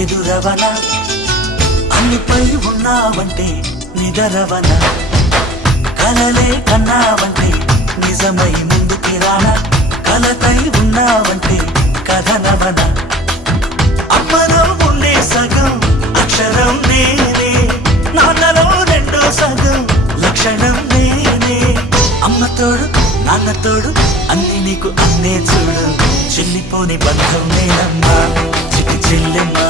ఎదురవన అన్నిపై ఉన్నావంటే నిదరవన కలలే కన్నావంటే నిజమై ముందుకి రానా కలతై ఉన్నావంటే కథనవన అమ్మలో ఉండే సగం అక్షరం నేనే నాన్నలో రెండో సగం లక్షణం నేనే అమ్మ తోడు నాన్న తోడు అన్ని నీకు అన్నే చూడు చెల్లిపోని బంధం నేనమ్మా చిట్టి చెల్లెమ్మా